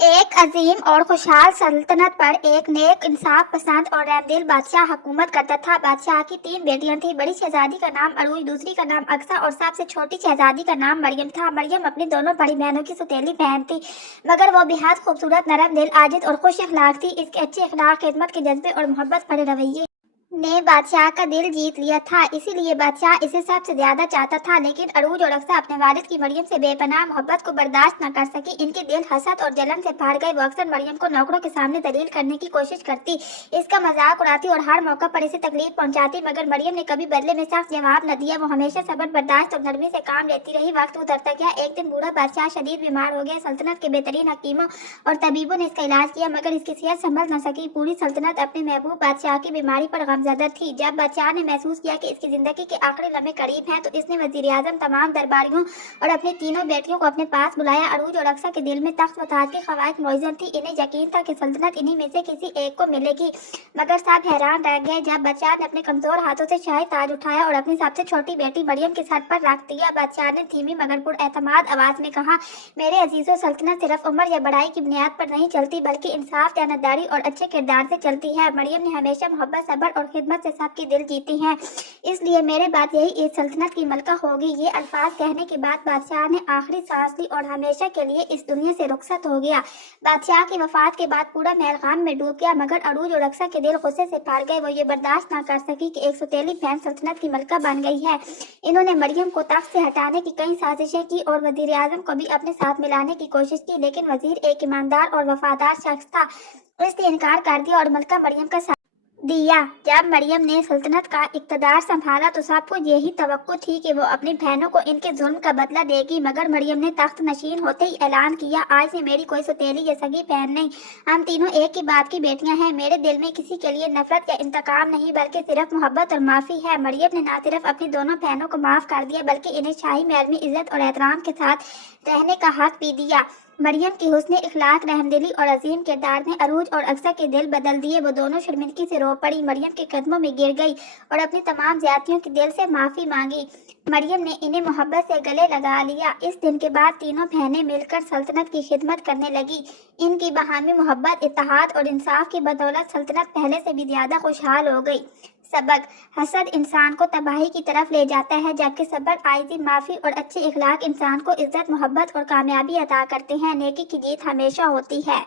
ایک عظیم اور خوشحال سلطنت پر ایک نیک انصاف پسند اور رحمدل بادشاہ حکومت کرتا تھا۔ بادشاہ کی 3 بیٹیاں تھیں۔ بڑی شہزادی کا نام عروج، دوسری کا نام اقصی اور سب سے چھوٹی شہزادی کا نام مریم تھا۔ مریم اپنی دونوں بڑی بہنوں کی سوتیلی بہن تھی، مگر وہ بےحد خوبصورت، نرم دل، عاجز اور خوش اخلاق تھی۔ اس کے اچھے اخلاق، خدمت کے جذبے اور محبت بھرے رویے نے بادشاہ کا دل جیت لیا تھا، اسی لیے بادشاہ اسے سب سے زیادہ چاہتا تھا۔ لیکن عروج اور اقصی اپنے والد کی مریم سے بے پناہ محبت کو برداشت نہ کر سکی۔ ان کے دل حسد اور جلن سے بھر گئے۔ وہ اکثر مریم کو نوکروں کے سامنے ذلیل کرنے کی کوشش کرتی، اس کا مذاق اڑاتی اور ہر موقع پر اسے تکلیف پہنچاتی، مگر مریم نے کبھی بدلے میں سخت جواب نہ دیا۔ وہ ہمیشہ صبر، برداشت اور نرمی سے کام لیتی رہی۔ وقت گزرتا گیا، ایک دن بوڑھا بادشاہ شدید بیمار ہو گیا۔ سلطنت کے بہترین حکیموں اور طبیبوں نے اس کا علاج کیا، مگر اس کی صحت سنبھل نہ سکی۔ پوری سلطنت اپنے محبوب بادشاہ کی بیماری پر غمزدہ تھی۔ جب بادشاہ نے محسوس کیا کہ اس کی زندگی کے آخری لمحے قریب ہیں، تو اس نے وزیر اعظم، تمام درباریوں اور اپنی تینوں بیٹیوں کو اپنے پاس بلایا۔ عروج اور اقصی کے دل میں تخت و تاج کی خواہش معین تھی۔ انہیں یقین تھا کہ سلطنت انہی میں سے کسی ایک کو ملے گی، مگر سب حیران رہ گئے جب بادشاہ نے اپنے کمزور ہاتھوں سے شاہی تاج اٹھایا اور اپنی سب سے چھوٹی بیٹی مریم کے سر پر رکھ دیا۔ بادشاہ نے دھیمی مگر پراعتماد آواز میں کہا، میرے عزیزو، سلطنت صرف عمر یا بڑائی کی بنیاد پر نہیں چلتی، بلکہ انصاف، دیانتداری اور اچھے کردار سے چلتی ہے۔ مریم نے ہمیشہ محبت، صبر اور خدمت سے سب کے دل جیتی ہیں، اس لیے میرے بعد یہی اس سلطنت کی ملکہ ہوگی۔ یہ الفاظ کہنے کے بعد بادشاہ نے آخری سانس لی اور ہمیشہ کے لیے اس دنیا سے رخصت ہو گیا۔ بادشاہ کی وفات کے بعد پورا محل غم میں ڈوب گیا، مگر عروج اور اقصی کے دل غصے سے بھر گئے۔ وہ یہ برداشت نہ کر سکی کہ ایک سوتیلی بہن سلطنت کی ملکہ بن گئی ہے۔ انہوں نے مریم کو تخت سے ہٹانے کی کئی سازشیں کی اور وزیر اعظم کو بھی اپنے ساتھ ملانے کی کوشش کی، لیکن وزیر ایک ایماندار اور وفادار شخص تھا، اس نے انکار کر دیا اور ملکہ مریم کا ساتھ دیا۔ جب مریم نے سلطنت کا اقتدار سنبھالا تو سب کو یہی توقع تھی کہ وہ اپنی بہنوں کو ان کے ظلم کا بدلہ دے گی، مگر مریم نے تخت نشین ہوتے ہی اعلان کیا، آج سے میری کوئی سوتیلی یا سگی بہن نہیں، ہم تینوں ایک ہی باپ کی بیٹیاں ہیں۔ میرے دل میں کسی کے لیے نفرت یا انتقام نہیں، بلکہ صرف محبت اور معافی ہے۔ مریم نے نہ صرف اپنی دونوں بہنوں کو معاف کر دیا، بلکہ انہیں شاہی محل میں عزت اور احترام کے ساتھ رہنے کا حق بھی دیا۔ مریم کی حسن اخلاق، رحمدلی اور عظیم کردار نے عروج اور اقصی کے دل بدل دیے۔ وہ دونوں شرمندگی سے رو پڑی، مریم کے قدموں میں گر گئی اور اپنی تمام زیادتیوں کی دل سے معافی مانگی۔ مریم نے انہیں محبت سے گلے لگا لیا۔ اس دن کے بعد تینوں بہنیں مل کر سلطنت کی خدمت کرنے لگی۔ ان کی باہمی محبت، اتحاد اور انصاف کی بدولت سلطنت پہلے سے بھی زیادہ خوشحال ہو گئی۔ سبق: حسد انسان کو تباہی کی طرف لے جاتا ہے، جبکہ صبر، عاجزی، معافی اور اچھے اخلاق انسان کو عزت، محبت اور کامیابی عطا کرتے ہیں۔ نیکی کی جیت ہمیشہ ہوتی ہے۔